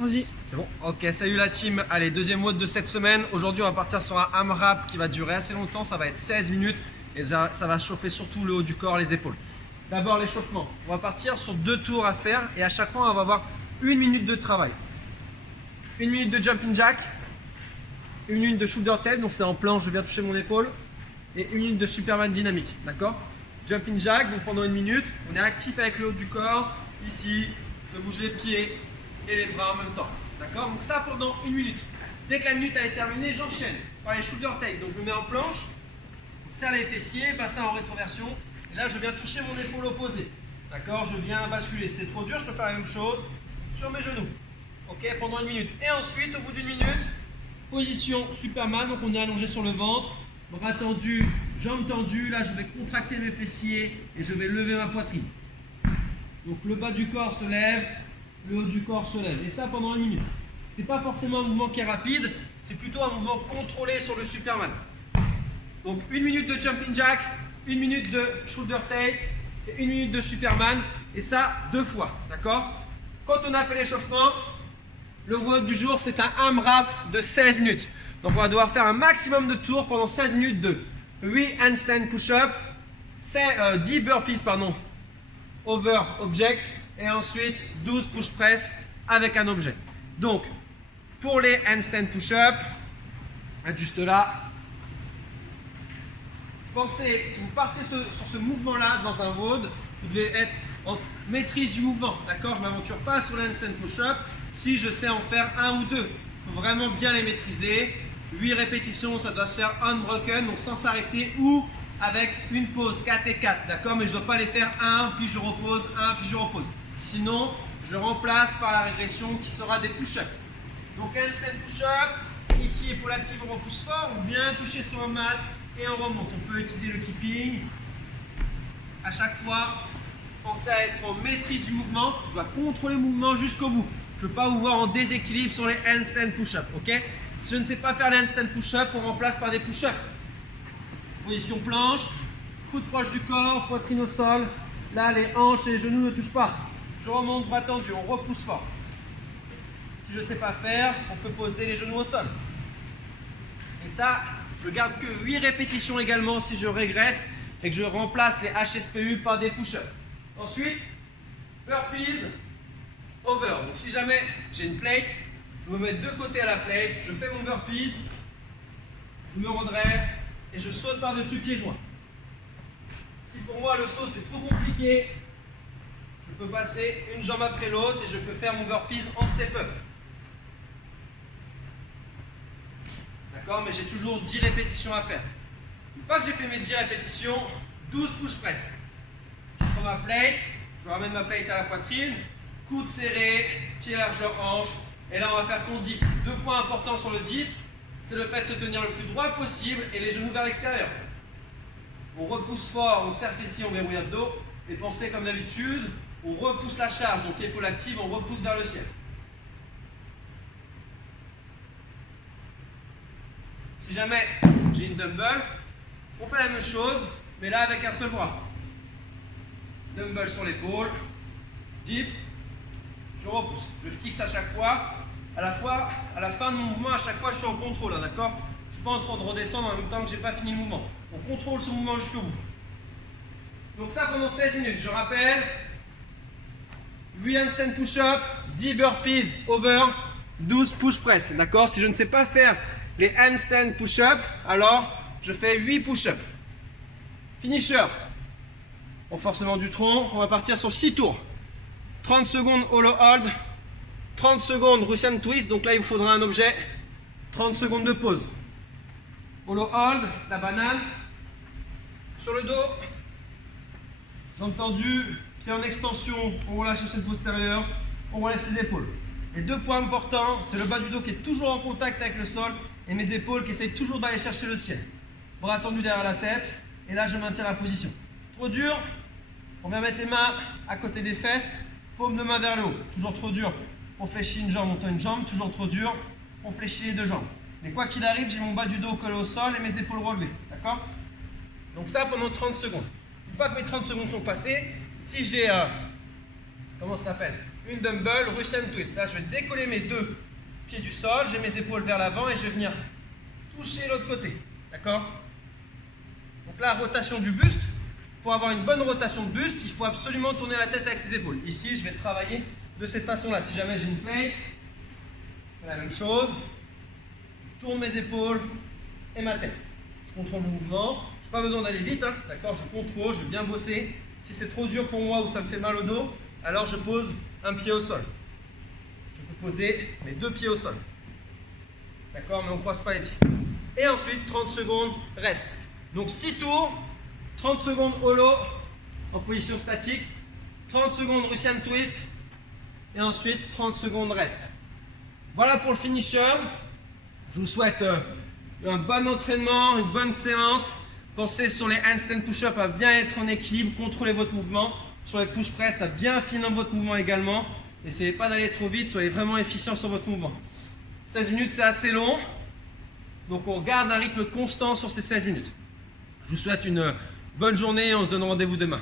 Vas-y. C'est bon? Ok, salut la team. Allez, deuxième WOD de cette semaine. Aujourd'hui, on va partir sur un AMRAP qui va durer assez longtemps. Ça va être 16 minutes et ça va chauffer surtout le haut du corps, les épaules. D'abord, l'échauffement. On va partir sur 2 tours à faire et à chaque fois, on va avoir 1 minute de travail. 1 minute de jumping jack, 1 minute de shoulder tape, donc c'est en planche, je viens toucher mon épaule, et 1 minute de Superman dynamique. D'accord? Jumping jack, donc pendant 1 minute, on est actif avec le haut du corps. Ici, je bouge les pieds et les bras en même temps. D'accord? Donc ça pendant 1 minute. Dès que la minute elle est terminée, j'enchaîne par les shoulder tape. Donc je me mets en planche, on serre les fessiers, bassin en rétroversion. Et là, je viens toucher mon épaule opposée. D'accord? Je viens basculer. Si c'est trop dur, je peux faire la même chose sur mes genoux. Ok? Pendant 1 minute. Et ensuite, au bout d'1 minute, position Superman. Donc on est allongé sur le ventre, bras tendus, jambes tendues. Là, je vais contracter mes fessiers et je vais lever ma poitrine. Donc le bas du corps se lève, le haut du corps se lève. Et ça pendant 1 minute. C'est pas forcément un mouvement qui est rapide, c'est plutôt un mouvement contrôlé sur le Superman. Donc 1 minute de jumping jack, 1 minute de shoulder tape et 1 minute de Superman. Et ça 2 fois. D'accord? Quand on a fait l'échauffement, le WOD du jour c'est un AMRAP de 16 minutes. Donc on va devoir faire un maximum de tours pendant 16 minutes de 8 handstand push-up, 10 burpees pardon, over object et ensuite 12 push press avec un objet. Donc pour les handstand push-up, juste là, pensez, si vous partez sur ce mouvement là dans un WOD, vous devez être en maîtrise du mouvement, d'accord? Je ne m'aventure pas sur les handstand push-up si je sais en faire un ou deux. Il faut vraiment bien les maîtriser. 8 répétitions, ça doit se faire unbroken, donc sans s'arrêter ou avec une pause 4 et 4, d'accord? Mais je ne dois pas les faire 1, puis je repose, 1, puis je repose. Sinon, je remplace par la régression qui sera des push-ups. Donc handstand push-up, ici épaule active, on repousse fort, ou bien toucher sur un mat et on remonte. On peut utiliser le keeping. À chaque fois, pensez à être en maîtrise du mouvement. Je dois contrôler le mouvement jusqu'au bout. Je ne veux pas vous voir en déséquilibre sur les handstand push-up, ok? Si je ne sais pas faire les handstand push-up, on remplace par des push-ups. Position planche, coude proche du corps, poitrine au sol. Là, les hanches et les genoux ne touchent pas. Je remonte, bras tendu, on repousse fort. Si je ne sais pas faire, on peut poser les genoux au sol. Et ça, je garde que 8 répétitions également si je régresse et que je remplace les HSPU par des push-ups. Ensuite, burpees over. Donc si jamais j'ai une plate, je me mets de côté à la plate, je fais mon burpees, je me redresse et je saute par-dessus pieds joints. Si pour moi le saut c'est trop compliqué, je peux passer une jambe après l'autre et je peux faire mon burpees en step-up. D'accord? Mais j'ai toujours 10 répétitions à faire. Une fois que j'ai fait mes 10 répétitions, 12 push press. Je prends ma plate, je ramène ma plate à la poitrine, coude serré, pied largeur hanche, et là on va faire son dip. 2 points importants sur le dip, c'est le fait de se tenir le plus droit possible et les genoux vers l'extérieur. On repousse fort, on serre fessier, on verrouille abdos, et pensez comme d'habitude, on repousse la charge, donc épaule active, on repousse vers le ciel. Si jamais j'ai une dumbbell, on fait la même chose, mais là avec un seul bras. Dumbbell sur l'épaule, dip, je repousse. Je fixe à chaque fois. À la fin de mon mouvement, à chaque fois je suis en contrôle, hein, d'accord? Je ne suis pas en train de redescendre en même temps que je n'ai pas fini le mouvement. On contrôle ce mouvement jusqu'au bout. Donc ça pendant 16 minutes. Je rappelle, 8 handstand push-up, 10 burpees over, 12 push press. D'accord? Si je ne sais pas faire les handstand push-up, alors je fais 8 push-up. Finisher. Renforcement du tronc. On va partir sur 6 tours. 30 secondes hollow hold. 30 secondes Russian twist. Donc là, il vous faudra un objet. 30 secondes de pause. Hollow hold, la banane. Sur le dos. Jambes tendues. Pied en extension. On relâche la chaise postérieure. On relève ses épaules. Les 2 points importants, c'est le bas du dos qui est toujours en contact avec le sol et mes épaules qui essayent toujours d'aller chercher le ciel. Bras tendus derrière la tête. Et là, je maintiens la position. Trop dur. On vient mettre les mains à côté des fesses. Paume de main vers le haut. Toujours trop dur. On fléchit une jambe, on tend une jambe. Toujours trop dur. On fléchit les 2 jambes. Mais quoi qu'il arrive, j'ai mon bas du dos collé au sol et mes épaules relevées. D'accord? Donc ça pendant 30 secondes. Une fois que mes 30 secondes sont passées, si j'ai comment ça s'appelle, une dumbbell Russian twist. Là, je vais décoller mes deux pieds du sol, j'ai mes épaules vers l'avant et je vais venir toucher l'autre côté. D'accord? Donc là, rotation du buste. Pour avoir une bonne rotation de buste, il faut absolument tourner la tête avec ses épaules. Ici, je vais travailler de cette façon-là. Si jamais j'ai une plate, je fais la même chose. Je tourne mes épaules et ma tête. Je contrôle mon mouvement. Je n'ai pas besoin d'aller vite, hein, d'accord? Je contrôle, je vais bien bosser. Si c'est trop dur pour moi ou ça me fait mal au dos, alors je pose un pied au sol. Je peux poser mes deux pieds au sol. D'accord? Mais on ne croise pas les pieds. Et ensuite, 30 secondes, reste. Donc 6 tours, 30 secondes holo en position statique, 30 secondes Russian twist et ensuite 30 secondes reste. Voilà pour le finisher. Je vous souhaite un bon entraînement, une bonne séance. Pensez sur les handstand push-up à bien être en équilibre, contrôlez votre mouvement. Sur les push press à bien affiner votre mouvement également. N'essayez pas d'aller trop vite, soyez vraiment efficient sur votre mouvement. 16 minutes c'est assez long, donc on garde un rythme constant sur ces 16 minutes. Je vous souhaite une bonne journée et on se donne rendez-vous demain.